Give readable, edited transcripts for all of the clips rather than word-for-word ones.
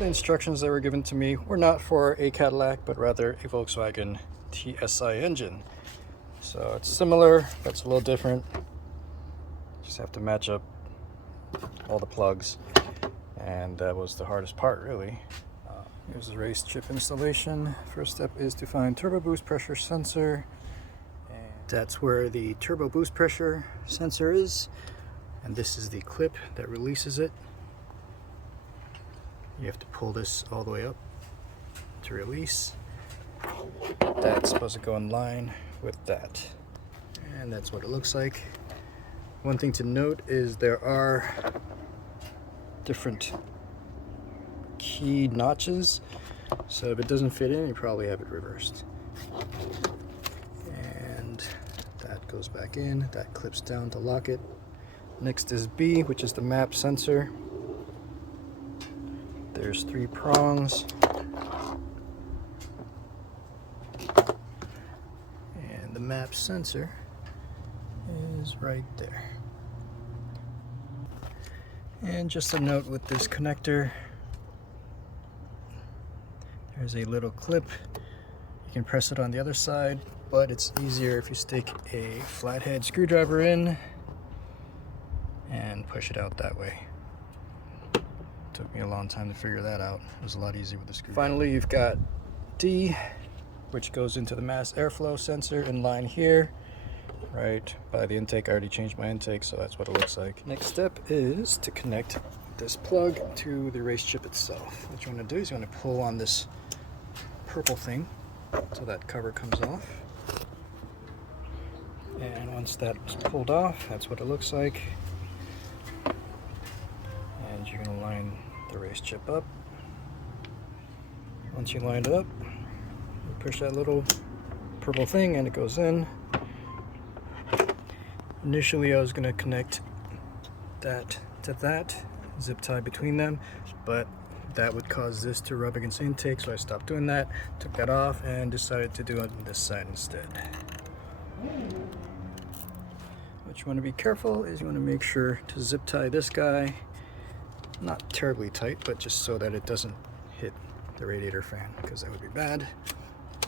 the instructions that were given to me were not for a Cadillac, but rather a Volkswagen TSI engine. So it's similar, but it's a little different. Just have to match up all the plugs, and that was the hardest part, really. Here's the race chip installation. First step is to find turbo boost pressure sensor, and that's where the turbo boost pressure sensor is, and this is the clip that releases it. You have to pull this all the way up to release. That's supposed to go in line with that, and that's what it looks like. One thing to note is there are different key notches, so if it doesn't fit in, you probably have it reversed. And that goes back in, that clips down to lock it. Next is B, which is the map sensor. There's 3 prongs, and the map sensor is right there. And just a note with this connector, there's a little clip. You can press it on the other side, but it's easier if you stick a flathead screwdriver in and push it out that way. Took me a long time to figure that out. It was a lot easier with the screwdriver. Finally, you've got D, which goes into the mass airflow sensor in line here, right by the intake. I already changed my intake, so that's what it looks like. Next step is to connect this plug to the race chip itself. What you want to do is you want to pull on this purple thing so that cover comes off, and once that's pulled off, that's what it looks like. And you're going to line the race chip up. Once you line it up, you push that little purple thing and it goes in. Initially I was going to connect that to that, zip tie between them, but that would cause this to rub against the intake, so I stopped doing that, took that off, and decided to do it on this side instead. What you want to be careful is you want to make sure to zip tie this guy, not terribly tight, but just so that it doesn't hit the radiator fan, because that would be bad.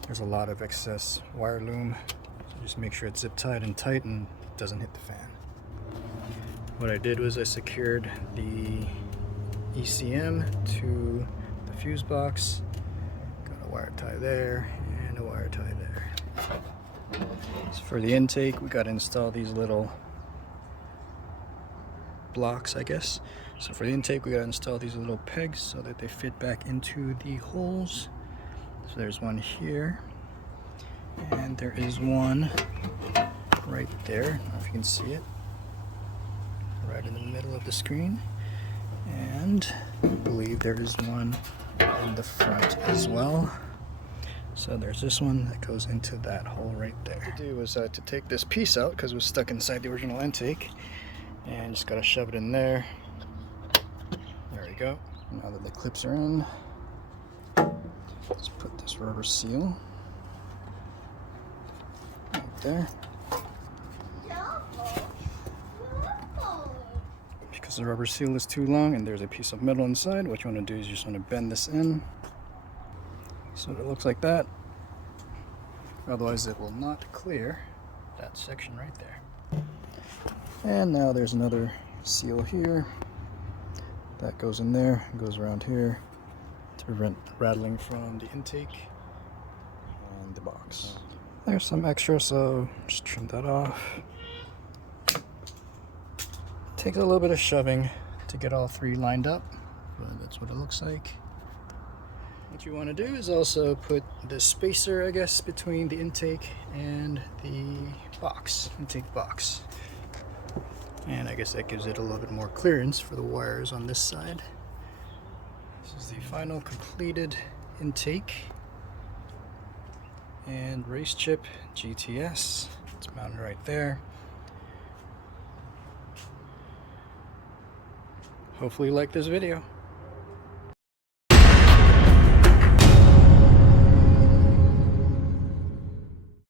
There's a lot of excess wire loom, so just make sure it's zip tied and tight and it doesn't hit the fan. What I did was I secured the ECM to the fuse box. Got a wire tie there and a wire tie there. So for the intake, we got to install these little blocks, I guess. So for the intake, we got to install these little pegs so that they fit back into the holes. So there's one here, and there is one right there. I don't know if you can see it, right in the middle of the screen. And I believe there is one in the front as well. So there's this one that goes into that hole right there. What to do was to take this piece out because it was stuck inside the original intake, and just gotta shove it in there. There we go. Now that the clips are in, let's put this rubber seal right there. Because the rubber seal is too long and there's a piece of metal inside, what you want to do is you just want to bend this in so it looks like that. Otherwise it will not clear that section right there. And now there's another seal here that goes in there and goes around here to prevent rattling from the intake and the box. There's some extra, so just trim that off. Takes a little bit of shoving to get all 3 lined up, but that's what it looks like. What you want to do is also put the spacer, I guess, between the intake and the box, intake box. And I guess that gives it a little bit more clearance for the wires on this side. This is the final completed intake and Race Chip GTS. It's mounted right there. Hopefully you like this video.